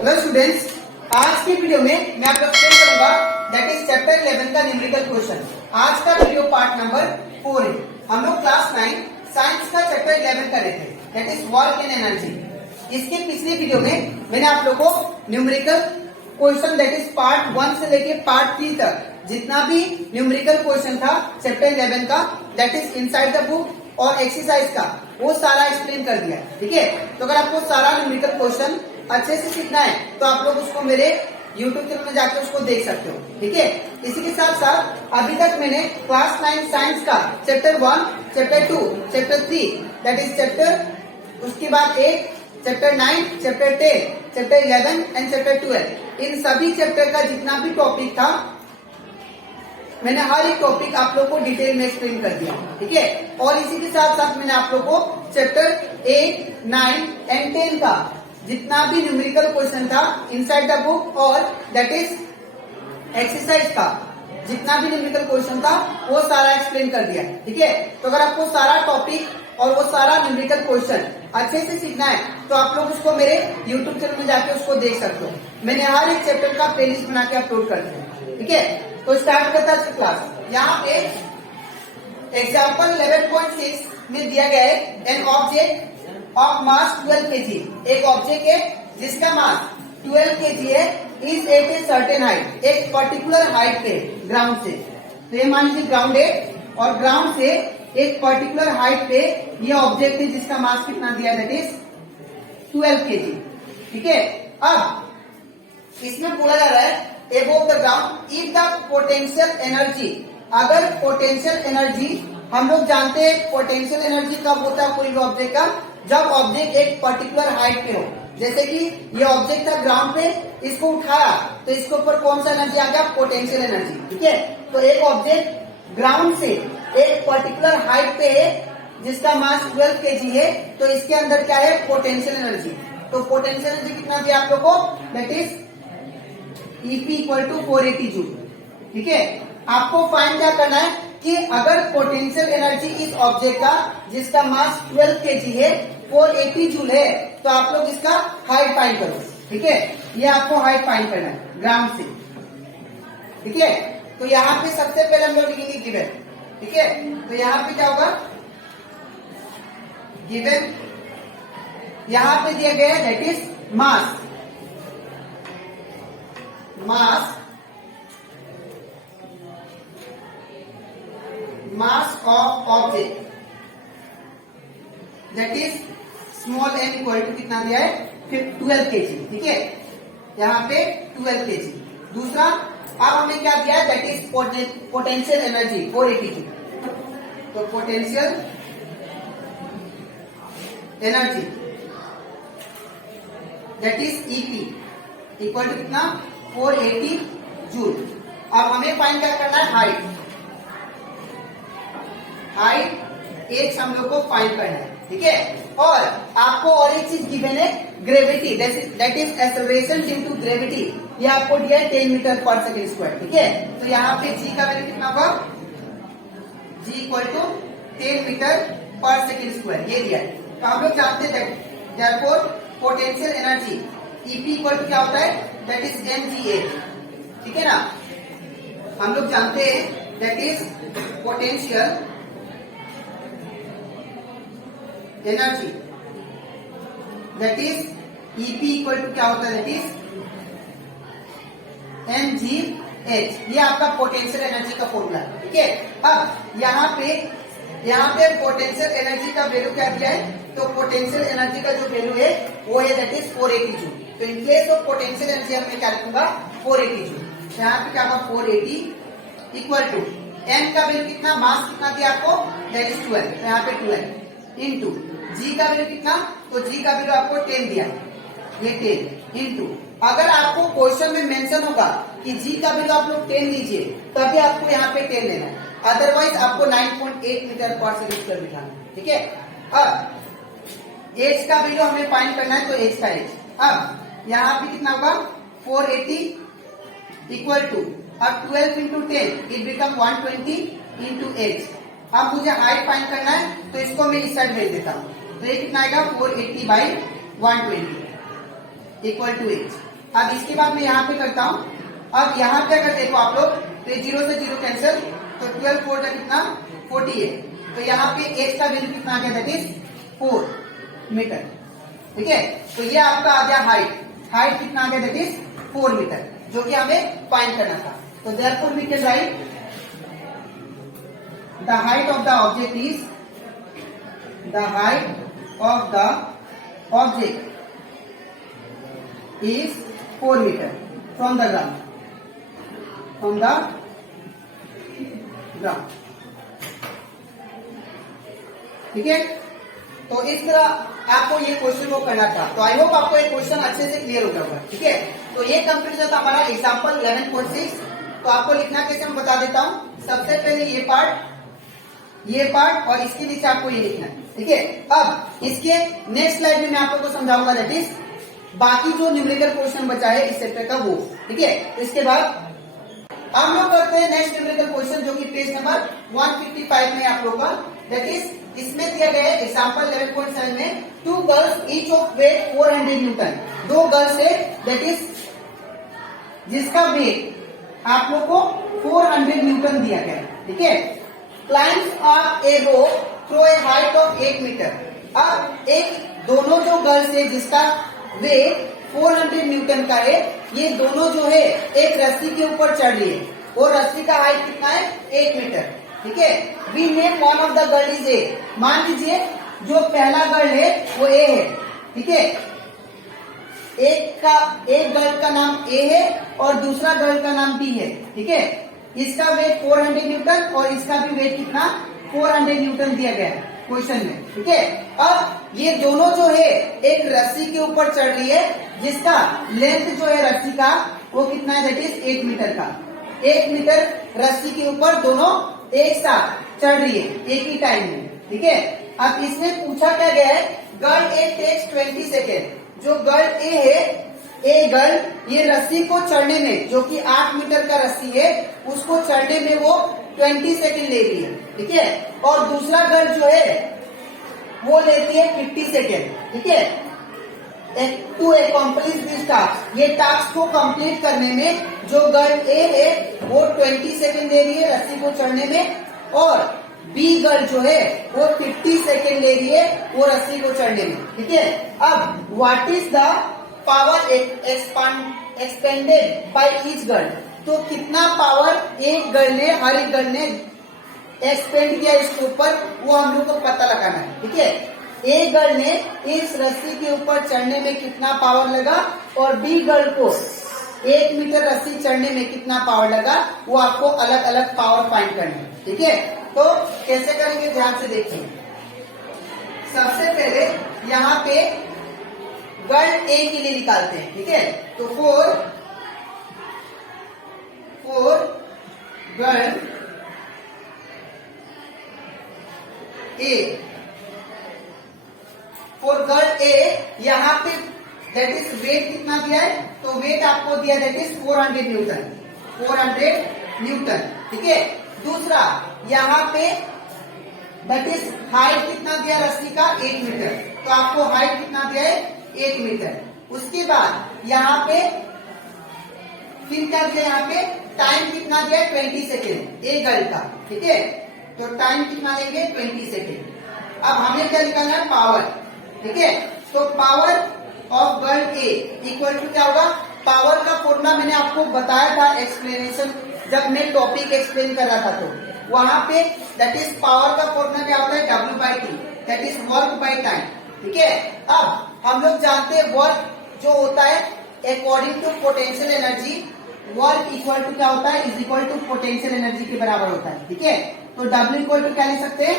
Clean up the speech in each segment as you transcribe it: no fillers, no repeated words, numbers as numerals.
Hello students, आज की video में मैं आपको एक्सप्लेन करूंगा दैट इज चैप्टर 11 का न्यूमेरिकल क्वेश्चन। आज का वीडियो पार्ट नंबर 4 है। हम लोग क्लास 9 साइंस का चैप्टर 11 कर रहे थे that is work and energy. इसके पिछले वीडियो में मैंने आप लोग को numerical question that is part 1 से लेके पार्ट 3 तक जितना भी न्यूमेरिकल क्वेश्चन था चैप्टर 11 का that is inside the book और एक्सरसाइज का वो सारा एक्सप्लेन कर दिया। ठीक है, तो अगर आपको सारा न्यूमेरिकल क्वेश्चन अच्छे से सीखना है तो आप लोग उसको मेरे YouTube चैनल में जाकर उसको देख सकते हो। ठीक है, इसी के साथ साथ अभी तक मैंने क्लास 9 साइंस का chapter 1, chapter 2, chapter 3 that is chapter, उसके बाद 8, chapter 9, chapter 10, chapter 11 and chapter 12 इन सभी चैप्टर का जितना भी टॉपिक था मैंने हर एक टॉपिक आप लोग को डिटेल में एक्सप्लेन कर दिया। ठीक है, और इसी के साथ साथ मैंने आप लोग को चैप्टर 8, 9 एंड 10 का जितना भी न्यूमेरिकल क्वेश्चन था इनसाइड द बुक और दैट इज एक्सरसाइज का जितना भी न्यूमेरिकल क्वेश्चन था वो सारा एक्सप्लेन कर दिया। ठीक है, तो अगर आपको सारा टॉपिक और वो सारा न्यूमेरिकल क्वेश्चन अच्छे से सीखना है तो आप लोग उसको मेरे YouTube चैनल में जाके उसको देख सकते हो। मैंने हर एक चैप्टर का प्लेलिस्ट बना के अपलोड कर दिया। ठीक है, तो स्टार्ट करता है क्लास। यहाँ पे एग्जाम्पल 11.6 में दिया गया है an object of mass 12 kg। एक ऑब्जेक्ट है जिसका मास 12 kg है, is at a certain height, एक पर्टिकुलर हाइट पे ग्राउंड से। तो ये मान लीजिए ग्राउंड है और ग्राउंड से एक पर्टिकुलर हाइट पे ये ऑब्जेक्ट है जिसका मास कितना दिया दैट इज 12 kg। ठीक है, अब इसमें बोला जा रहा है above the ground if the potential energy, अगर पोटेंशियल एनर्जी, हम लोग जानते हैं पोटेंशियल एनर्जी कब होता है कोई भी ऑब्जेक्ट का, जब ऑब्जेक्ट एक पर्टिकुलर हाइट पे हो। जैसे कि ये ऑब्जेक्ट था ग्राउंड पे, इसको उठाया तो इसके ऊपर कौन सा एनर्जी आ गया, पोटेंशियल एनर्जी। ठीक है, तो एक ऑब्जेक्ट ग्राउंड से एक पर्टिकुलर हाइट पे है जिसका मास 12 kg है, तो इसके अंदर क्या है, पोटेंशियल एनर्जी। तो पोटेंशियल एनर्जी कितना दिया आप लोग को, that is EP equal to 480 joule. ठीक है, आपको फाइंड क्या करना है कि अगर पोटेंशियल एनर्जी इस ऑब्जेक्ट का जिसका मास 12 kg है 480 जूल है तो आप लोग इसका हाइट फाइंड करो। ठीक है, ये आपको हाइट फाइंड करना है ग्राउंड से। ठीक है, तो यहाँ पे सबसे पहले हम लोग लिखेंगे गिवन। ठीक है, तो यहाँ पे क्या होगा, गिवन यहाँ पे दिया गया है that is mass, mass of object that is small m equal to कितना दिया है 12 kg। ठीक है, यहाँ पे 12 kg। दूसरा अब हमें क्या दिया है that is potential energy 480 joule. तो potential energy that is EP equal to कितना 480 जूल। अब हमें फाइंड क्या करना है, हाइट एच हम लोग को फाइंड करना है। ठीक है, और आपको और एक चीज गिवन है gravity that is acceleration due to gravity, ये आपको दिया है 10 मीटर पर सेकेंड स्क्वायर। ठीक है, तो यहाँ पे जी का वैल्यू कितना होगा, G equal to 10 metre per second square, ये दिया है। तो हम लोग जानते हैं therefore potential energy EP equal to क्या होता है, दैट इज mgh। ठीक है ना, हम लोग जानते हैं that is potential energy that is EP equal to क्या होता है, दैट इज mgh। ये आपका पोटेंशियल एनर्जी का फॉर्मूला है। ठीक है, अब यहाँ पे पोटेंशियल एनर्जी का वैल्यू क्या दिया है, तो पोटेंशियल एनर्जी का जो वैल्यू है वो है दैट इज 480 जूल। तो in case of potential energy मैं क्या रखूंगा 480 जूल। यहाँ पे क्या होगा 480 इक्वल टू m का वैल्यू कितना, मास कितना दिया आपको, दैट इज 12, तो यहाँ पे 12 इंटू g का वैल्यू कितना, तो g का वैल्यू आपको 10 दिया, ये 10 इंटू, अगर आपको क्वेश्चन में मेंशन होगा कि g का वैल्यू आप लोग 10 लीजिए तभी आपको यहाँ पे 10 लेना है, अदरवाइज आपको 9.8 मीटर पर सेकेंड स्क्वायर लिखना है। ठीक है, अब h का वैल्यू हमें फाइंड करना है, तो h का h अब यहाँ पे कितना होगा 480 इक्वल टू, अब 12 into 10 it become 120 into h। अब मुझे हाइट फाइंड करना है तो इसको मैं इस साइड भेज देता हूँ, तो ये कितना आएगा 480 बाई 120 इक्वल टू 8। अब इसके बाद मैं यहाँ पे करता हूँ। अब यहाँ पे अगर देखो आप लोग तो 0 से 0 कैंसिल, तो 12 4 का कितना 48। तो यहाँ पे एच का वैल्यू कितना आ गया, दैट इज 4 मीटर। ठीक है, तो ये आपका आ गया हाइट कितना आ गया, दैट इज 4 मीटर, जो कि हमें फाइंड करना था। तो therefore we can write the height of the object is, the height of the object is 4 meter from the ground, ठीक है। तो इस तरह आपको ये क्वेश्चन को करना था। तो आई होप आपको ये क्वेश्चन अच्छे से क्लियर हो गया होगा। ठीक है, तो ये कंप्लीट होता हमारा एग्जाम्पल 11.6। तो आपको लिखना कैसे मैं बता देता हूँ। सबसे पहले ये पार्ट और इसके नीचे आपको ये लिखना है। ठीक है, अब इसके नेक्स्ट स्लाइड में मैं आप लोगों को समझाऊंगा, दैट इज बाकी जो न्यूमेरिकल क्वेश्चन बचा है इस चैप्टर का वो। ठीक है, इसके बाद हम लोग करते हैं नेक्स्ट न्यूमेरिकल क्वेश्चन, जो कि पेज नंबर 155 में आप लोग का, दैट इज इसमें दिया गया है एग्जाम्पल 11.7 में 2 girls each of weight 400 newton. 2 girls है दैट इज जिसका वेट आप लोग को 400 न्यूटन दिया गया है। ठीक है, climbs up a rope through a height of 8 metre. अब एक दोनों जो गर्ल्स है जिसका वेट 400 न्यूटन का है, ये दोनों जो है एक रस्सी के ऊपर चढ़ रही है और रस्सी का हाइट कितना है 8 मीटर। ठीक है, we name one of the girl is A. मान लीजिए जो पहला गर्ल है वो ए है। ठीक है, एक गर्ल का नाम ए है और दूसरा गर्ल का नाम बी है। ठीक है, इसका वेट 400 न्यूटन और इसका भी वेट कितना 400 न्यूटन दिया गया है क्वेश्चन में। ठीक है, अब ये दोनों जो है एक रस्सी के ऊपर चढ़ रही है जिसका लेंथ जो है रस्सी का वो कितना है, दैट इज 8 मीटर का। 8 मीटर रस्सी के ऊपर दोनों एक साथ चढ़ रही है एक ही टाइम में। ठीक है, अब इसमें पूछा क्या गया है, गर्ल ए टेक्स 20 सेकेंड। जो गर्ल ए है, ए गर्ल ये रस्सी को चढ़ने में, जो कि 8 मीटर का रस्सी है, उसको चढ़ने में वो 20 सेकेंड ले रही है। ठीक है, और दूसरा गर्ल जो है वो लेती है 50 सेकेंड। ठीक है, टू अकम्प्लिश दिस टास्क, ये टास्क को कंप्लीट करने में जो गर्ल ए है वो 20 सेकेंड ले रही है रस्सी को चढ़ने में, और बी गर्ल जो है वो 50 सेकेंड ले रही है वो रस्सी को चढ़ने में। ठीक है, अब what is the power expended by each girl. तो कितना पावर एक गर्ल ने, हर एक गर्ल ने एक्सपेंड किया इसके ऊपर, वो हम लोग को पता लगाना है। ठीक है, एक गर्ल ने इस रस्सी के ऊपर चढ़ने में कितना पावर लगा और बी गर्ल को 8 मीटर रस्सी चढ़ने में कितना पावर लगा, वो आपको अलग अलग पावर फाइंड करना है। ठीक है, तो कैसे करेंगे ध्यान से देखिए। सबसे पहले यहाँ पे गर्ल ए के लिए निकालते हैं। ठीक है, तो 4 गर्ल ए, फॉर गर्ल ए यहाँ पे दैट इज वेट कितना दिया है, तो वेट आपको दिया दैट इज 400 न्यूटन। ठीक है, दूसरा यहाँ पे दैट इज हाइट कितना दिया रस्सी का 8 मीटर, तो आपको हाइट कितना दिया है 8 मीटर। उसके बाद यहाँ पे फिर क्या दिया, यहाँ पे टाइम कितना दिया 20 सेकेंड ए गर्ल का। ठीक है, तो टाइम कितना लेंगे 20 सेकेंड। अब हमें क्या निकालना है, पावर। ठीक है, तो power of girl A equal to क्या होगा, पावर का फॉर्मूला मैंने आपको बताया था एक्सप्लेनेशन जब मैं टॉपिक एक्सप्लेन कर रहा था, तो वहां पे दैट इज पावर का फॉर्मूला क्या होता है W/T, that is work by time. ठीक है, अब हम लोग जानते हैं वर्क जो होता है according to potential energy, work equal to क्या होता है, is equal to potential energy के बराबर होता है। ठीक है, तो W इक्वल टू क्या लिख सकते हैं,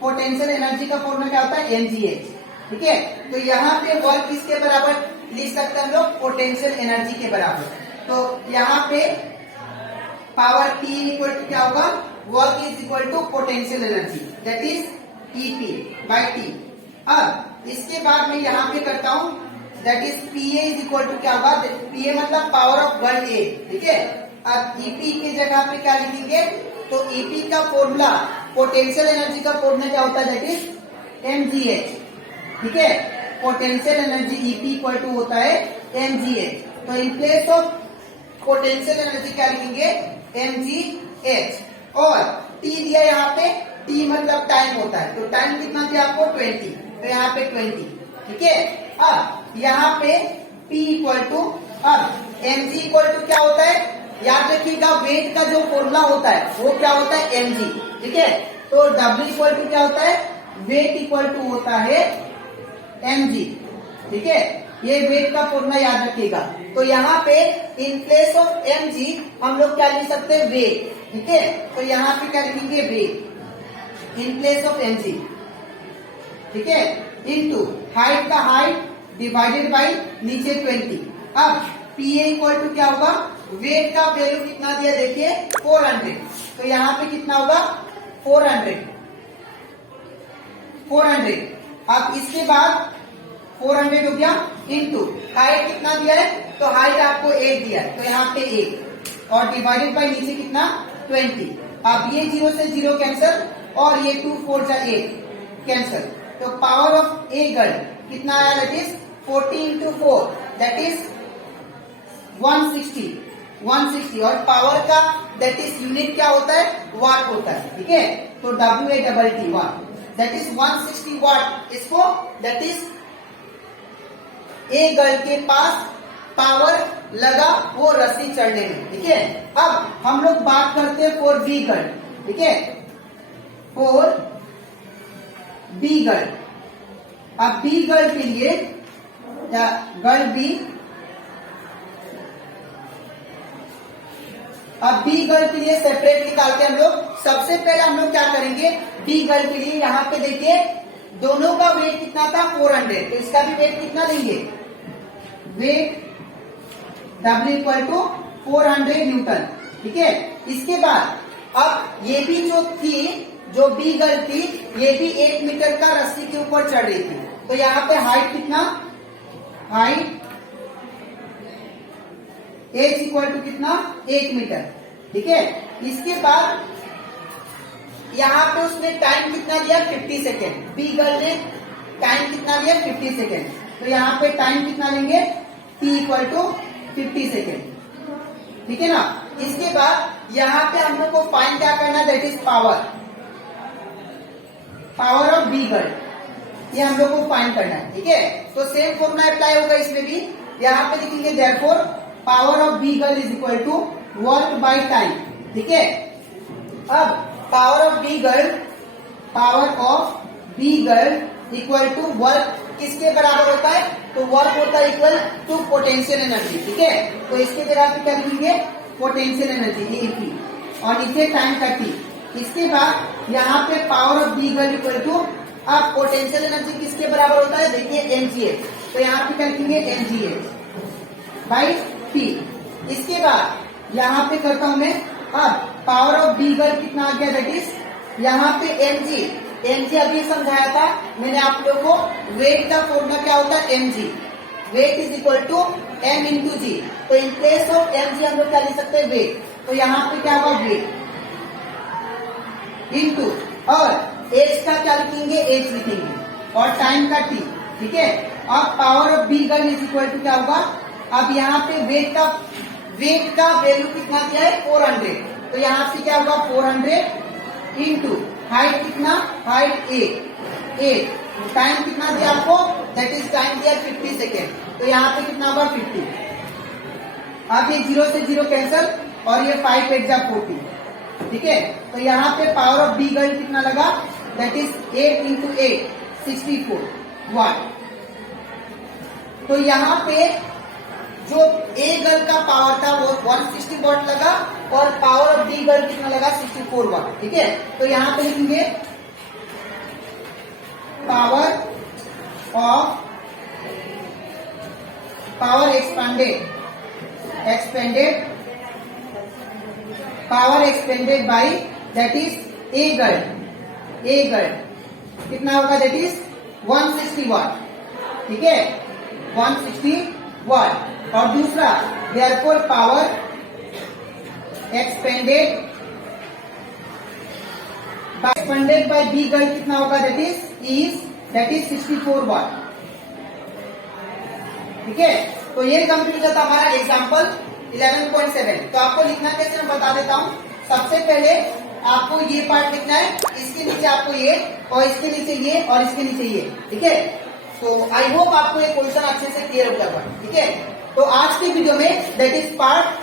पोटेंशियल एनर्जी का फॉर्मूला क्या होता है mgh। ठीक है, तो यहाँ पे वर्क किसके बराबर लिख सकते हैं हम लोग, पोटेंशियल एनर्जी के बराबर। तो यहाँ पे पावर P इक्वल टू क्या होगा, work is equal to potential energy that is EP/T। अब इसके बाद मैं यहाँ पे करता हूँ that is PA is equal to क्या होगा, PA मतलब पावर ऑफ गर्ल ए। ठीक है, अब EP की जगह पे क्या लिखेंगे, तो EP का फॉर्मूला पोटेंशियल एनर्जी का फॉर्मूला क्या होता है, दैट इज mgh। ठीक है, potential energy EP equal to होता है mgh। तो in place of potential energy क्या लिखेंगे, mgh। और t दिया यहाँ पे, t मतलब टाइम होता है, तो टाइम कितना दिया आपको 20, तो यहाँ पे 20। ठीक है, अब यहाँ पे p इक्वल टू, अब mg इक्वल टू क्या होता है, याद रखिएगा वेट का जो फॉर्मूला होता है वो क्या होता है mg। ठीक है, तो w इक्वल टू क्या होता है, वेट इक्वल टू होता है mg। ठीक है, ये वेट का फॉर्मूला याद रखिएगा। तो यहाँ पे इन प्लेस ऑफ mg हम लोग क्या लिख सकते हैं, वेट। ठीक है, तो यहाँ पे क्या लिखेंगे, weight in place of mg। ठीक है, इनटू हाइट का हाइट डिवाइडेड बाई नीचे 20। अब pa इक्वल टू क्या होगा, वेट का वैल्यू कितना दिया देखिए 400, तो यहाँ पे कितना होगा 400। अब इसके बाद 400 हो गया, इनटू हाइट कितना दिया है, तो हाइट आपको 8 दिया है, तो यहाँ पे 8 और डिवाइडेड बाई नीचे कितना 20। अब ये 0 से 0 कैंसिल और ये 2 4 जा 8 कैंसिल, तो पावर ऑफ ए गर्ल कितना आया, that is 40 into 4 that is 160 और पावर का दैट इज यूनिट क्या होता है, वाट होता है। ठीक है, तो WATT वाट दैट इज 160 वाट, इसको दैट इज ए गर्ल के पास पावर लगा वो रस्सी चढ़ने में। ठीक है, अब हम लोग बात करते हैं फॉर बी गर्ल। ठीक है, फॉर बी गर्ल, अब बी गर्ल के लिए गर्ल बी, अब बी गर्ल के लिए सेपरेट निकाल के हम लोग सबसे पहले हम लोग क्या करेंगे, बी गर्ल के लिए यहाँ पे देखिए दोनों का वेट कितना था 400, तो इसका भी वेट कितना लेंगे, weight W equal to 400 newton. ठीक है, इसके बाद अब ये भी जो थी, जो बी गर्ल थी, ये भी 1 मीटर का रस्सी के ऊपर चढ़ रही थी, तो यहाँ पे हाइट कितना, हाइट h इक्वल टू कितना 1 मीटर। ठीक है, इसके बाद यहाँ पे उसने टाइम कितना दिया 50 सेकेंड, बी गर्ल ने टाइम कितना दिया 50 सेकेंड, तो यहाँ पे टाइम कितना लेंगे t इक्वल टू 50 सेकेंड। ठीक है ना, इसके बाद यहाँ पे हम लोग को फाइंड क्या करना, that is power, power of B girl, ये हम लोग को फाइंड करना है। ठीक है, तो सेम फॉर्मूला अप्लाई होगा इसमें भी, यहाँ पे लिखेंगे therefore power of B girl is equal to work by time. ठीक है, अब power of B girl equal to work किसके बराबर होता है, तो वर्क होता है इक्वल टू पोटेंशियल एनर्जी। ठीक है, तो इसके जगह पे क्या लिखेंगे, पोटेंशियल एनर्जी ये थी, और नीचे टाइम 30। इसके बाद यहाँ पे power of B girl equal to, अब पोटेंशियल एनर्जी किसके बराबर होता है, देखिए mgh, तो यहाँ पे क्या लिखेंगे mgh बाई t। इसके बाद यहाँ पे करता हूं मैं, अब पावर ऑफ बी गर्ल कितना आ गया, दैट इज यहाँ पे mg अभी समझाया था मैंने आप लोगों को, वेट का फॉर्मूला क्या होता है mg, weight is equal to m into g, तो इन प्लेस ऑफ mg हम लोग क्या लिख सकते हैं, वेट, तो यहाँ पे क्या होगा वेट इंटू, और एज का क्या लिखेंगे, एज लिखेंगे, और टाइम का t। ठीक है, अब power of B girl is equal to क्या होगा, अब यहाँ पे वेट का वैल्यू कितना दिया है 400, तो यहाँ से क्या होगा 400 इंटू हाइट कितना, हाइट 8, टाइम कितना दिया आपको, दैट इज टाइम दिया 50 सेकेंड, तो यहाँ पे कितना होगा 50। अब ये 0 से 0 कैंसिल और ये 5 8 जा 40। ठीक है, तो यहाँ पे पावर ऑफ बी गर्ल कितना लगा, दैट इज 8 इंटू 8 64 वाट। तो यहाँ पे जो ए गर्ल का पावर था वो 160 वाट लगा, और पावर ऑफ बी गर्ल कितना लगा 64 वाट। ठीक है, तो यहाँ पे लिखेंगे power expended by that is a girl कितना होगा, दैट इज 160 वाट। ठीक है, 160 वाट। और दूसरा therefore power expended by B girl कितना होगा, दैट इज 64 वाट। ठीक है, तो ये कंप्लीट हो जाता हमारा एग्जाम्पल 11.7। तो आपको लिखना कैसे मैं बता देता हूँ। सबसे पहले आपको ये पार्ट लिखना है, इसके नीचे आपको ये, और इसके नीचे ये, और इसके नीचे ये, ठीक है। तो आई होप आपको ये क्वेश्चन अच्छे से क्लियर हो गया होगा, ठीक है। तो आज के वीडियो में दैट इज पार्ट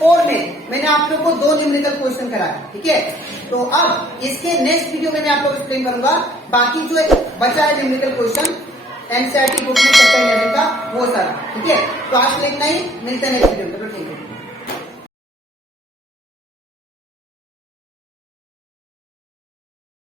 4 में मैंने आप लोग को 2 न्यूमेरिकल क्वेश्चन कराया, ठीक है। तो अब इसके नेक्स्ट वीडियो में मैं आप लोग एक्सप्लेन करूंगा बाकी जो बचा है न्यूमेरिकल क्वेश्चन एनसीईआरटी बुक में चैप्टर 11 का वो सारा, ठीक है। तो आज के लिए इतना ही, मिलते हैं नेक्स्ट वीडियो में। तो ठीक है।